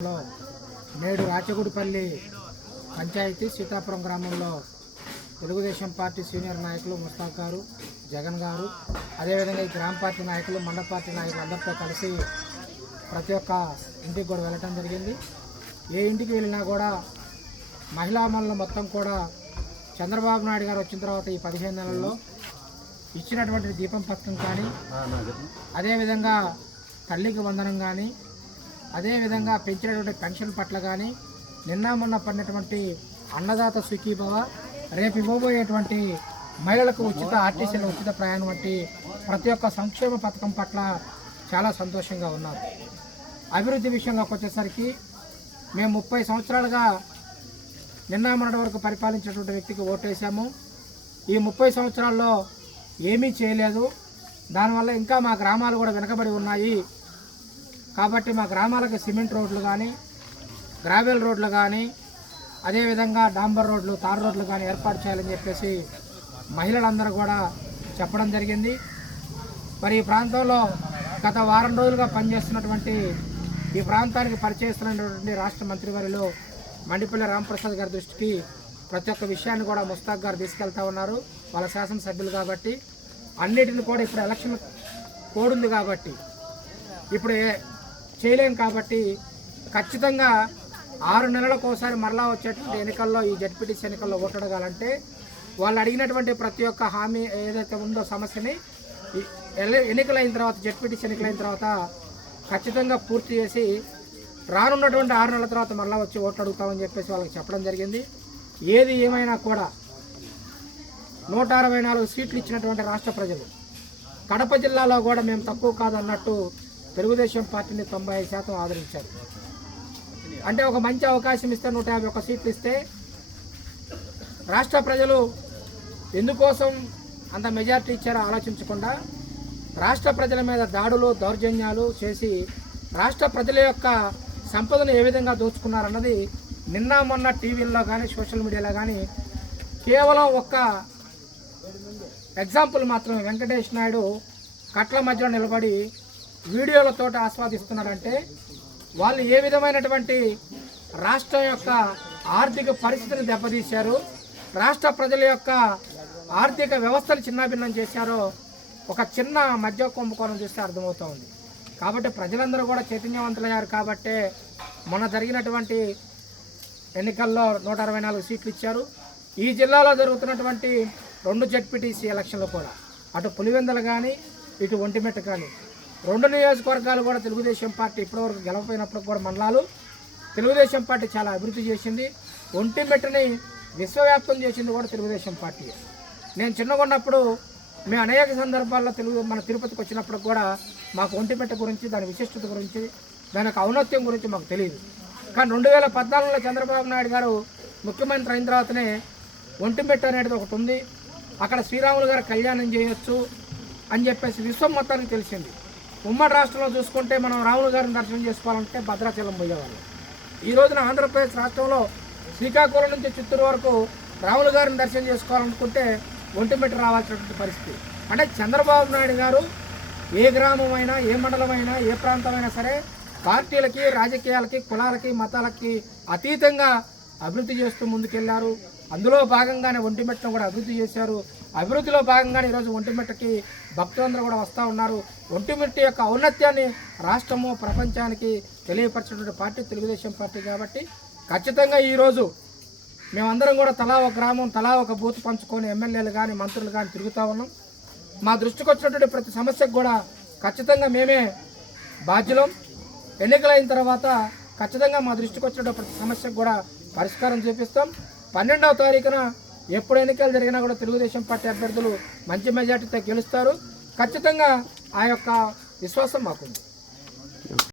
నేడు రాచగుడిపల్లి పంచాయతీ సీతాపురం గ్రామంలో Telugu Desam party senior నాయకులు ముస్తాక్ గారు, జగన్ గారు, అదేవిధంగా ఈ గ్రామ పార్టీ నాయకులు, మండల పార్టీ నాయకులు అందరితో కలిసి ప్రతి ఒక్క ఇంటికి కూడా వెళ్ళటం జరిగింది. ఏ ఇంటికి వెళ్ళినా కూడా మహిళా మనులు మొత్తం కూడా చంద్రబాబు నాయుడు గారు వచ్చిన తర్వాత ఈ 15 నెలల్లో ఇచ్చినటువంటి దీపం పథకం కానీ, అదేవిధంగా తల్లికి వందనం కానీ, అదేవిధంగా పెంచినటువంటి పెన్షన్ పట్ల కానీ, నిన్న మొన్న పడినటువంటి అన్నదాత సుఖీభవ, రేపు ఇవ్వబోయేటువంటి మహిళలకు ఉచిత ఆర్టీసీల ఉచిత ప్రయాణం వంటి ప్రతి ఒక్క సంక్షేమ పథకం పట్ల చాలా సంతోషంగా ఉన్నారు. అభివృద్ధి విషయంలోకి వచ్చేసరికి మేము 30 సంవత్సరాలుగా నిన్న మొన్నటి వరకు పరిపాలించినటువంటి వ్యక్తికి ఓటేసాము. ఈ 30 సంవత్సరాల్లో ఏమీ చేయలేదు. దానివల్ల ఇంకా మా గ్రామాలు కూడా వెనకబడి ఉన్నాయి. కాబట్టి మా గ్రామాలకు సిమెంట్ రోడ్లు కానీ, గ్రావెల్ రోడ్లు కానీ, అదేవిధంగా డాంబర్ రోడ్లు, తార్ రోడ్లు కానీ ఏర్పాటు చేయాలని చెప్పేసి మహిళలందరూ కూడా చెప్పడం జరిగింది. మరి ఈ ప్రాంతంలో గత వారం రోజులుగా పనిచేస్తున్నటువంటి ఈ ప్రాంతానికి పరిచయిస్తున్నటువంటి రాష్ట్ర మంత్రివర్యులు మండిపల్లి రాంప్రసాద్ గారి దృష్టికి ప్రతి ఒక్క విషయాన్ని కూడా ముస్తాక్ గారు తీసుకెళ్తా ఉన్నారు. వాళ్ళ శాసనసభ్యులు కాబట్టి అన్నిటిని కూడా ఇప్పుడు ఎలక్షన్ కోడ్ ఉంది కాబట్టి ఇప్పుడు చేయలేం. కాబట్టి ఖచ్చితంగా 6 నెలలకు ఒకసారి మరలా వచ్చేటువంటి ఎన్నికల్లో, ఈ జడ్పీటీసీ ఎన్నికల్లో ఓటడగాలంటే వాళ్ళు అడిగినటువంటి ప్రతి ఒక్క హామీ ఏదైతే ఉందో సమస్యని ఎన్నికలైన తర్వాత, జడ్పీటీసీ ఎన్నికలైన తర్వాత ఖచ్చితంగా పూర్తి చేసి రానున్నటువంటి 6 నెలల తర్వాత మరలా వచ్చి ఓట్లు అడుగుతామని చెప్పేసి వాళ్ళకి చెప్పడం జరిగింది. ఏది ఏమైనా కూడా 164 సీట్లు ఇచ్చినటువంటి రాష్ట్ర ప్రజలు కడప జిల్లాలో కూడా మేము తక్కువ కాదన్నట్టు తెలుగుదేశం పార్టీని 95% ఆదరించారు. అంటే ఒక మంచి అవకాశం ఇస్తే 151 సీట్లు ఇస్తే రాష్ట్ర ప్రజలు ఎందుకోసం అంత మెజార్టీ ఇచ్చారో ఆలోచించకుండా రాష్ట్ర ప్రజల మీద దాడులు, దౌర్జన్యాలు చేసి రాష్ట్ర ప్రజల యొక్క సంపదను ఏ విధంగా దోచుకున్నారన్నది నిన్న మొన్న టీవీల్లో కానీ, సోషల్ మీడియాలో కానీ కేవలం ఒక్క ఎగ్జాంపుల్ మాత్రమే. వెంకటేష్ నాయుడు కట్ల మధ్యలో నిలబడి వీడియోలతో ఆస్వాదిస్తున్నారంటే వాళ్ళు ఏ విధమైనటువంటి రాష్ట్రం యొక్క ఆర్థిక పరిస్థితిని దెబ్బతీశారు, రాష్ట్ర ప్రజల యొక్క ఆర్థిక వ్యవస్థను చిన్నాభిన్నం చేశారో ఒక చిన్న మధ్య కుంభకోణం చూస్తే అర్థమవుతోంది. కాబట్టి ప్రజలందరూ కూడా చైతన్యవంతులయ్యారు. కాబట్టే మొన్న జరిగినటువంటి ఎన్నికల్లో 164 సీట్లు ఇచ్చారు. ఈ జిల్లాలో జరుగుతున్నటువంటి 2 జడ్పీటీసీ ఎలక్షన్లు కూడా అటు పులివెందులు కానీ, ఇటు ఒంటిమిట్ట కానీ 2 నియోజకవర్గాలు కూడా తెలుగుదేశం పార్టీ ఇప్పటివరకు గెలవపోయినప్పుడు కూడా మండలాలు తెలుగుదేశం పార్టీ చాలా అభివృద్ధి చేసింది. ఒంటిమిట్టని విశ్వవ్యాప్తం చేసింది కూడా తెలుగుదేశం పార్టీ. నేను చిన్నగా ఉన్నప్పుడు మేము అనేక సందర్భాల్లో మన తిరుపతికి వచ్చినప్పుడు కూడా మాకు ఒంటిమిట్ట గురించి, దాని విశిష్టత గురించి, దాని యొక్క ఔన్నత్యం గురించి మాకు తెలియదు. కానీ 2014లో చంద్రబాబు నాయుడు గారు ముఖ్యమంత్రి అయిన తర్వాతనే ఒంటిమిట్ట అనేది ఒకటి ఉంది, అక్కడ శ్రీరాములు గారు కళ్యాణం చేయొచ్చు అని చెప్పేసి విశ్వం మొత్తానికి తెలిసింది. ఉమ్మడి రాష్ట్రంలో చూసుకుంటే మనం రాములు గారిని దర్శనం చేసుకోవాలంటే భద్రాచలం పోయేవాళ్ళం. ఈ రోజున ఆంధ్రప్రదేశ్ రాష్ట్రంలో శ్రీకాకుళం నుంచి చిత్తూరు వరకు రాములు గారిని దర్శనం చేసుకోవాలనుకుంటే ఒంటిమిట్ట రావాల్సినటువంటి పరిస్థితి. అంటే చంద్రబాబు నాయుడు గారు ఏ గ్రామం అయినా, ఏ మండలం అయినా, ఏ ప్రాంతమైనా సరే పార్టీలకి, రాజకీయాలకి, కులాలకి, మతాలకి అతీతంగా అభివృద్ధి చేస్తూ ముందుకెళ్లారు. అందులో భాగంగానే ఒంటిమిట్టను కూడా అభివృద్ధి చేశారు. అభివృద్ధిలో భాగంగానే ఈరోజు ఒంటిమిట్టకి భక్తులందరూ కూడా వస్తూ ఉన్నారు. ఒంటిమిట్ట యొక్క ఔన్నత్యాన్ని రాష్ట్రము, ప్రపంచానికి తెలియపరిచినటువంటి పార్టీ తెలుగుదేశం పార్టీ. కాబట్టి ఖచ్చితంగా ఈరోజు మేమందరం కూడా తలా ఒక గ్రామం, తలా ఒక బూత్ పంచుకొని ఎమ్మెల్యేలు కానీ, మంత్రులు కానీ తిరుగుతూ ఉన్నాం. మా దృష్టికి వచ్చినటువంటి ప్రతి సమస్యకు కూడా ఖచ్చితంగా మేమే బాధ్యులం. ఎన్నికలైన తర్వాత ఖచ్చితంగా మా దృష్టికి వచ్చినటువంటి ప్రతి సమస్యకు కూడా పరిష్కారం చూపిస్తాం. 12వ తారీఖున ఎప్పుడు ఎన్నికలు జరిగినా కూడా తెలుగుదేశం పార్టీ అభ్యర్థులు మంచి మెజార్టీతో గెలుస్తారు. ఖచ్చితంగా ఆ యొక్క విశ్వాసం మాకుంది.